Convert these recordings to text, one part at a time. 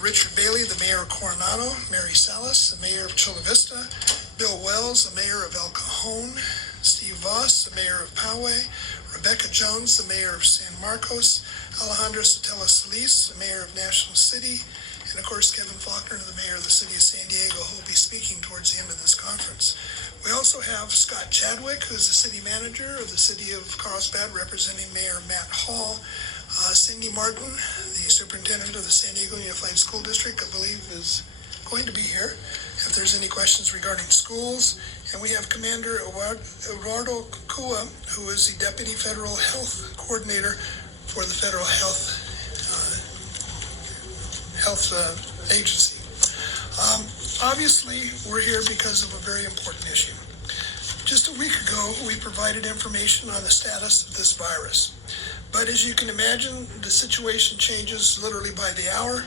Richard Bailey, the mayor of Coronado, Mary Salas, the mayor of Chula Vista, Bill Wells, the mayor of El Cajon, Steve Voss, the mayor of Poway, Rebecca Jones, the mayor of San Marcos, Alejandro Sotelo Solis, the mayor of National City, and of course Kevin Faulkner, the mayor of the city of San Diego, who will be speaking towards the end of this conference. We also have Scott Chadwick, who's the city manager of the city of Carlsbad, representing Mayor Matt Hall. Cindy Martin, the superintendent of the San Diego Unified School District, I believe is going to be here if there's any questions regarding schools. And we have Commander Eduardo Kua, who is the Deputy Federal Health Coordinator for the Federal Health Agency. Obviously, we're here because of a very important issue. Just a week ago, we provided information on the status of this virus. But as you can imagine, the situation changes literally by the hour,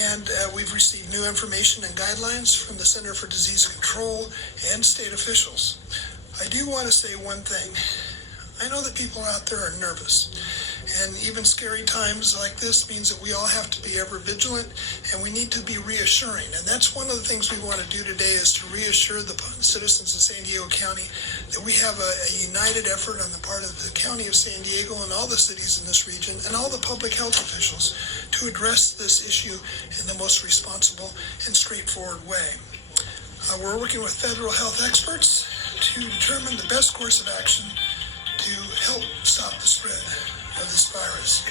and we've received new information and guidelines from the Center for Disease Control and state officials. I do want to say one thing. I know that people out there are nervous, and even scary times like this means that we all have to be ever vigilant, and we need to be reassuring. And that's one of the things we want to do today, is to reassure the citizens of San Diego County that we have a united effort on the part of the County of San Diego and all the cities in this region and all the public health officials to address this issue in the most responsible and straightforward way. We're working with federal health experts to determine the best course of action to help stop the spread of this virus.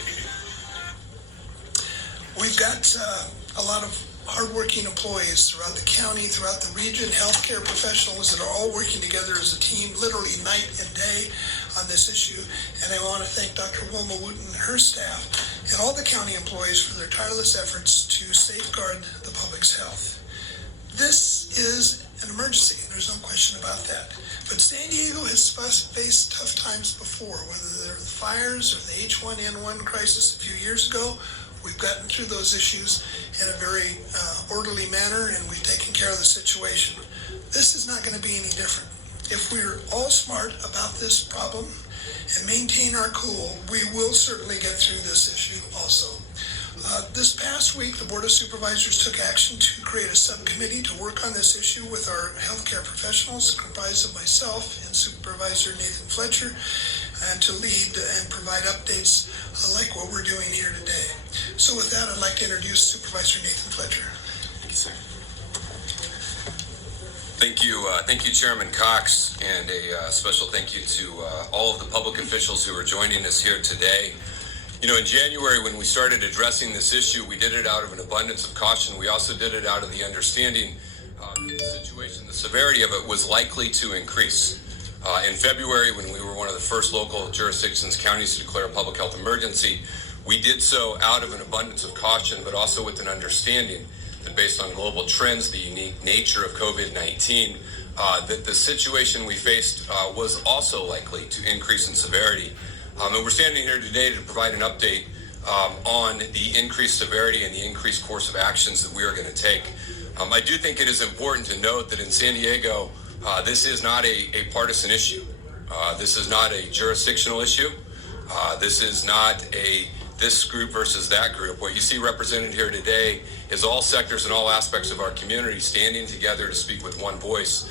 We've got a lot of hardworking employees throughout the county, throughout the region, healthcare professionals that are all working together as a team, literally night and day on this issue. And I want to thank Dr. Wilma Wooten and her staff and all the county employees for their tireless efforts to safeguard the public's health. This is an emergency, there's no question about that. But San Diego has faced tough times before, whether they're the fires or the H1N1 crisis a few years ago. We've gotten through those issues in a very orderly manner, and we've taken care of the situation. This is not going to be any different. If we're all smart about this problem and maintain our cool, we will certainly get through this issue also. This past week, the Board of Supervisors took action to create a subcommittee to work on this issue with our healthcare professionals, comprised of myself and Supervisor Nathan Fletcher, and to lead and provide updates like what we're doing here today. So with that, I'd like to introduce Supervisor Nathan Fletcher. Thank you, sir. Thank you, Chairman Cox, and a special thank you to all of the public officials who are joining us here today. You know, in January, when we started addressing this issue, we did it out of an abundance of caution. We also did it out of the understanding that the situation, the severity of it was likely to increase. In February, when we were one of the first local jurisdictions, counties to declare a public health emergency, we did so out of an abundance of caution, but also with an understanding that based on global trends, the unique nature of COVID-19, that the situation we faced was also likely to increase in severity. And we're standing here today to provide an update on the increased severity and the increased course of actions that we are going to take. I do think it is important to note that in San Diego, this is not a partisan issue. This is not a jurisdictional issue. This is not this group versus that group. What you see represented here today is all sectors and all aspects of our community standing together to speak with one voice,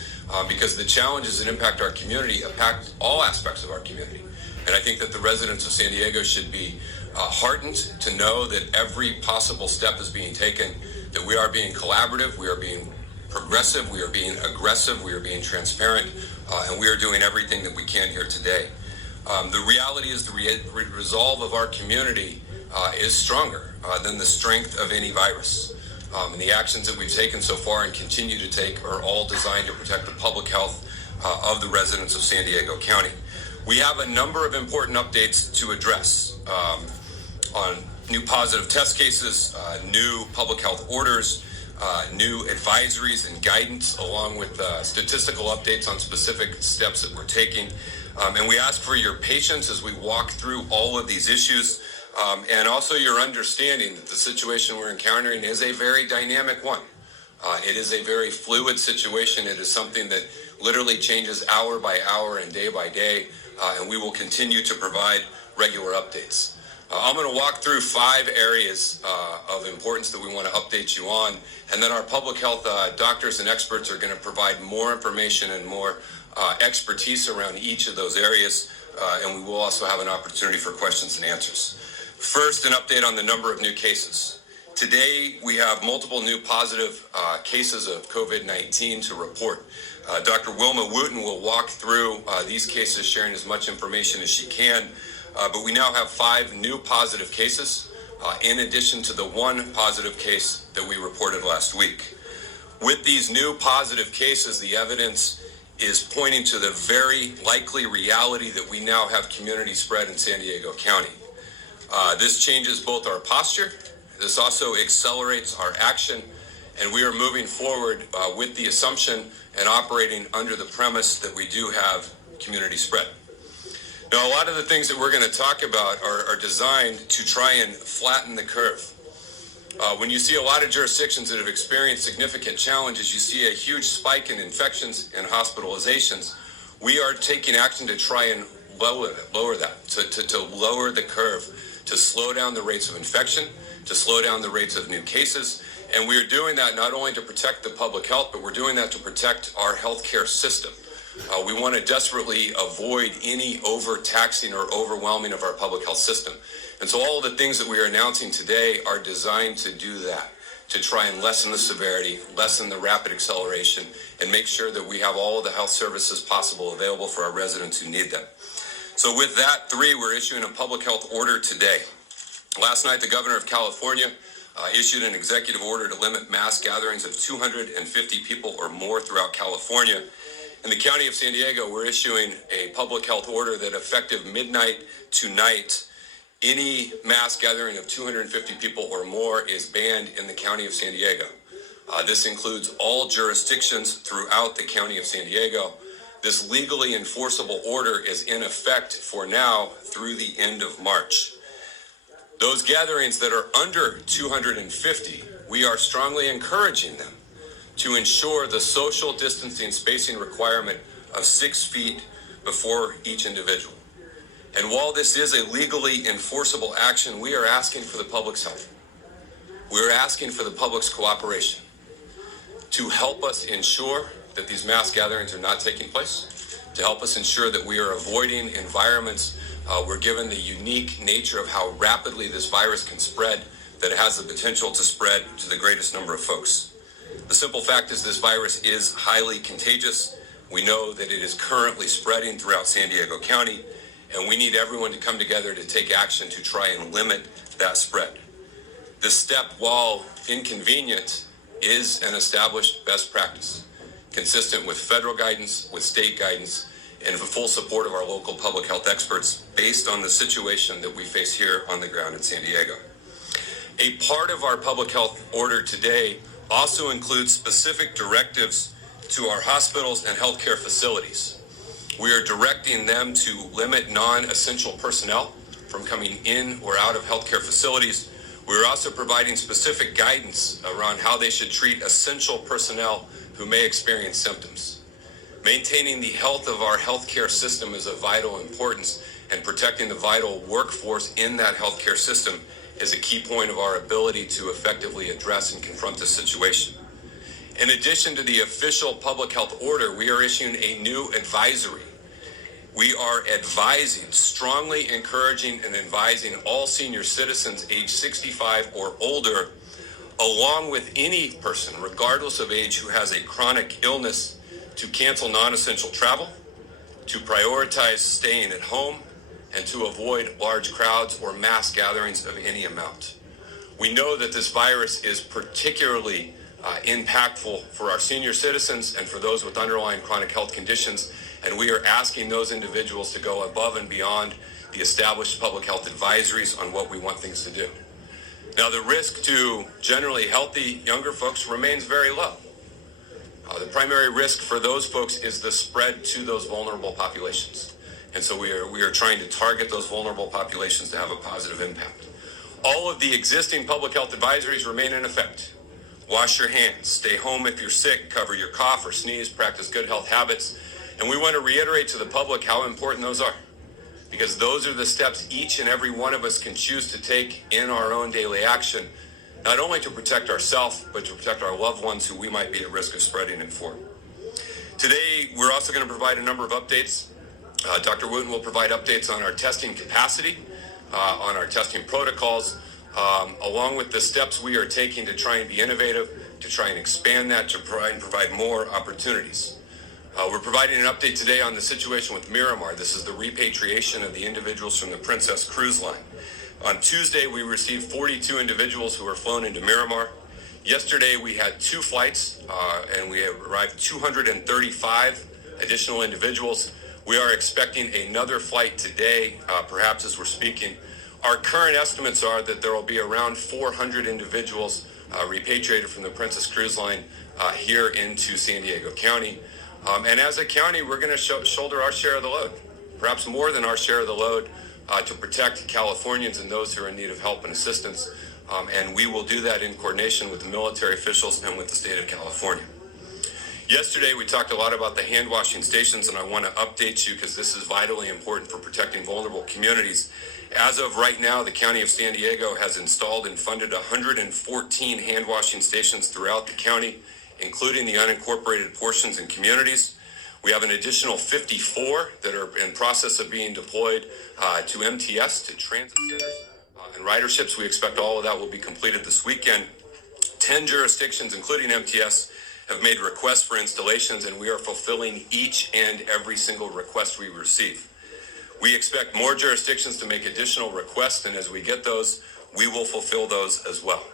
because the challenges that impact our community impact all aspects of our community. And I think that the residents of San Diego should be heartened to know that every possible step is being taken, that we are being collaborative, we are being progressive, we are being aggressive, we are being transparent, and we are doing everything that we can here today. The reality is the resolve of our community is stronger than the strength of any virus. And the actions that we've taken so far and continue to take are all designed to protect the public health of the residents of San Diego County. We have a number of important updates to address on new positive test cases, new public health orders, new advisories and guidance, along with statistical updates on specific steps that we're taking. And we ask for your patience as we walk through all of these issues, and also your understanding that the situation we're encountering is a very dynamic one. It is a very fluid situation. It is something that literally changes hour by hour and day by day, and we will continue to provide regular updates. I'm going to walk through 5 areas of importance that we want to update you on, and then our public health doctors and experts are going to provide more information and more expertise around each of those areas, and we will also have an opportunity for questions and answers. First, an update on the number of new cases. Today, we have multiple new positive cases of COVID-19 to report. Dr. Wilma Wooten will walk through these cases, sharing as much information as she can. But we now have 5 new positive cases, in addition to the 1 positive case that we reported last week. With these new positive cases, the evidence is pointing to the very likely reality that we now have community spread in San Diego County. This changes both our posture, this also accelerates our action, and we are moving forward with the assumption and operating under the premise that we do have community spread. Now, a lot of the things that we're going to talk about are designed to try and flatten the curve. When you see a lot of jurisdictions that have experienced significant challenges, you see a huge spike in infections and hospitalizations. We are taking action to try and lower that, to lower the curve, to slow down the rates of infection, to slow down the rates of new cases. And we are doing that not only to protect the public health, but we're doing that to protect our healthcare system. We want to desperately avoid any overtaxing or overwhelming of our public health system. And so all of the things that we are announcing today are designed to do that, to try and lessen the severity, lessen the rapid acceleration, and make sure that we have all of the health services possible available for our residents who need them. So with that, 3, we're issuing a public health order today. Last night, the governor of California issued an executive order to limit mass gatherings of 250 people or more throughout California. In the county of San Diego, we're issuing a public health order that effective midnight tonight, any mass gathering of 250 people or more is banned in the county of San Diego. This includes all jurisdictions throughout the county of San Diego. This legally enforceable order is in effect for now through the end of March. Those gatherings that are under 250, we are strongly encouraging them to ensure the social distancing spacing requirement of 6 feet before each individual. And while this is a legally enforceable action, we are asking for the public's help. We're asking for the public's cooperation to help us ensure that these mass gatherings are not taking place, to help us ensure that we are avoiding environments where, given the unique nature of how rapidly this virus can spread, that it has the potential to spread to the greatest number of folks. The simple fact is this virus is highly contagious. We know that it is currently spreading throughout San Diego County, and we need everyone to come together to take action to try and limit that spread. This step, while inconvenient, is an established best practice, consistent with federal guidance, with state guidance, and with full support of our local public health experts based on the situation that we face here on the ground in San Diego. A part of our public health order today also includes specific directives to our hospitals and healthcare facilities. We are directing them to limit non-essential personnel from coming in or out of healthcare facilities. We're also providing specific guidance around how they should treat essential personnel who may experience symptoms. Maintaining the health of our healthcare system is of vital importance, and protecting the vital workforce in that healthcare system is a key point of our ability to effectively address and confront this situation. In addition to the official public health order, we are issuing a new advisory. We are advising, strongly encouraging and advising all senior citizens age 65 or older, along with any person, regardless of age, who has a chronic illness, to cancel non-essential travel, to prioritize staying at home, and to avoid large crowds or mass gatherings of any amount. We know that this virus is particularly impactful for our senior citizens and for those with underlying chronic health conditions, and we are asking those individuals to go above and beyond the established public health advisories on what we want things to do. Now, the risk to generally healthy younger folks remains very low. The primary risk for those folks is the spread to those vulnerable populations. And so we are trying to target those vulnerable populations to have a positive impact. All of the existing public health advisories remain in effect. Wash your hands, stay home if you're sick, cover your cough or sneeze, practice good health habits. And we want to reiterate to the public how important those are. because those are the steps each and every one of us can choose to take in our own daily action, not only to protect ourselves, but to protect our loved ones who we might be at risk of spreading it for. Today, we're also going to provide a number of updates. Dr. Wooten will provide updates on our testing capacity, on our testing protocols, along with the steps we are taking to try and be innovative, to try and expand that, to provide more opportunities. We're providing an update today on the situation with Miramar. This is the repatriation of the individuals from the Princess Cruise Line. On Tuesday, we received 42 individuals who were flown into Miramar. Yesterday, we had 2 flights, and we have arrived 235 additional individuals. We are expecting another flight today, perhaps as we're speaking. Our current estimates are that there will be around 400 individuals repatriated from the Princess Cruise Line here into San Diego County. And as a county, we're going to shoulder our share of the load, perhaps more than our share of the load, to protect Californians and those who are in need of help and assistance. And we will do that in coordination with the military officials and with the state of California. Yesterday, we talked a lot about the hand washing stations, and I want to update you because this is vitally important for protecting vulnerable communities. As of right now, the County of San Diego has installed and funded 114 hand washing stations throughout the county, including the unincorporated portions and communities. We have an additional 54 that are in process of being deployed to MTS, to transit centers and riderships. We expect all of that will be completed this weekend. 10 jurisdictions, including MTS, have made requests for installations, and we are fulfilling each and every single request we receive. We expect more jurisdictions to make additional requests, and as we get those, we will fulfill those as well.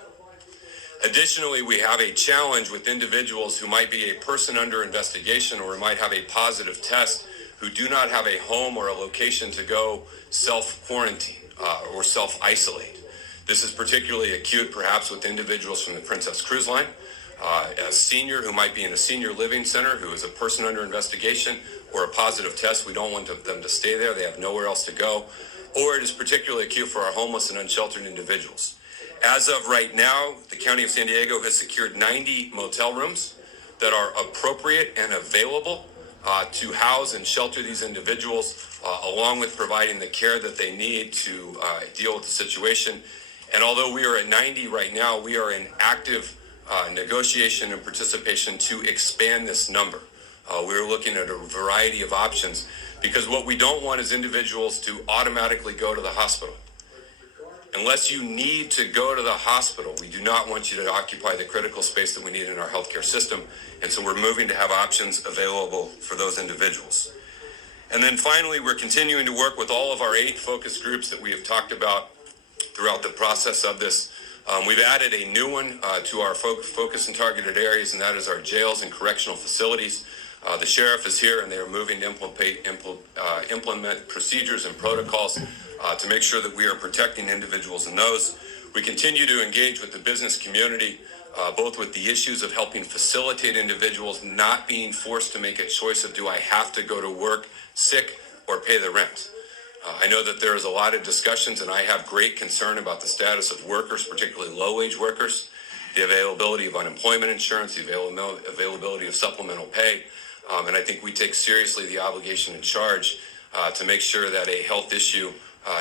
Additionally, we have a challenge with individuals who might be a person under investigation or might have a positive test who do not have a home or a location to go self-quarantine or self-isolate. This is particularly acute perhaps with individuals from the Princess Cruise Line, a senior who might be in a senior living center who is a person under investigation or a positive test. We don't want them to stay there. They have nowhere else to go. Or it is particularly acute for our homeless and unsheltered individuals. As of right now, the County of San Diego has secured 90 motel rooms that are appropriate and available to house and shelter these individuals, along with providing the care that they need to deal with the situation. And although we are at 90 right now, we are in active negotiation and participation to expand this number. We're looking at a variety of options because what we don't want is individuals to automatically go to the hospital. Unless you need to go to the hospital, we do not want you to occupy the critical space that we need in our healthcare system. And so we're moving to have options available for those individuals. And then finally, we're continuing to work with all of our 8 focus groups that we have talked about throughout the process of this. We've added a new one to our focus and targeted areas, and that is our jails and correctional facilities. The sheriff is here, and they are moving to implement procedures and protocols to make sure that we are protecting individuals in those. We continue to engage with the business community, both with the issues of helping facilitate individuals not being forced to make a choice of do I have to go to work sick or pay the rent. I know that there is a lot of discussions, and I have great concern about the status of workers, particularly low-wage workers, the availability of unemployment insurance, the availability of supplemental pay, and I think we take seriously the obligation and charge to make sure that a health issue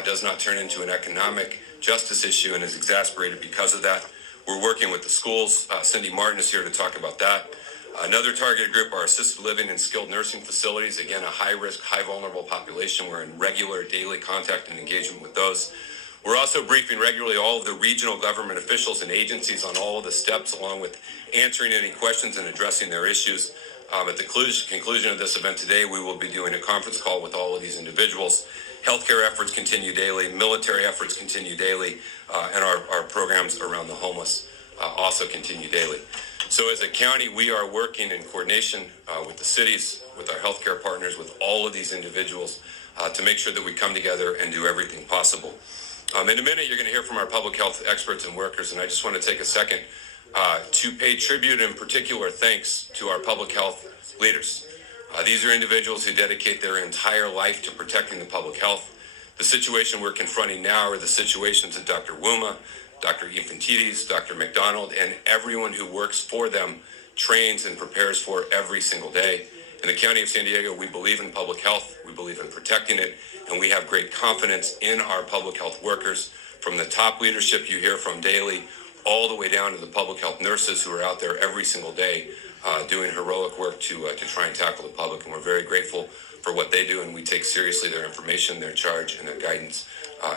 does not turn into an economic justice issue and is exacerbated because of that. We're working with the schools. Cindy Martin is here to talk about that. Another targeted group are assisted living and skilled nursing facilities. Again, a high-risk, high-vulnerable population. We're in regular daily contact and engagement with those. We're also briefing regularly all of the regional government officials and agencies on all of the steps, along with answering any questions and addressing their issues. At the conclusion of this event today, we will be doing a conference call with all of these individuals. Healthcare efforts continue daily, military efforts continue daily, and our programs around the homeless also continue daily. So as a county, we are working in coordination with the cities, with our healthcare partners, with all of these individuals to make sure that we come together and do everything possible. In a minute, you're going to hear from our public health experts and workers, and I just want to take a second to pay tribute and particular thanks to our public health leaders. These are individuals who dedicate their entire life to protecting the public health. The situation we're confronting now are the situations that Dr. Wuma, Dr. Infantidis, Dr. McDonald, and everyone who works for them trains and prepares for every single day. In the County of San Diego, we believe in public health, we believe in protecting it, and we have great confidence in our public health workers, from the top leadership you hear from daily, all the way down to the public health nurses who are out there every single day doing heroic work to try and tackle the public. And we're very grateful for what they do, and we take seriously their information, their charge, and their guidance.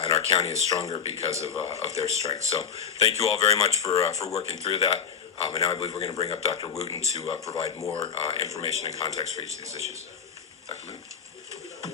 And our county is stronger because of their strength. So thank you all very much for working through that. And now I believe we're going to bring up Dr. Wooten to provide more information and context for each of these issues. Dr. Wooten.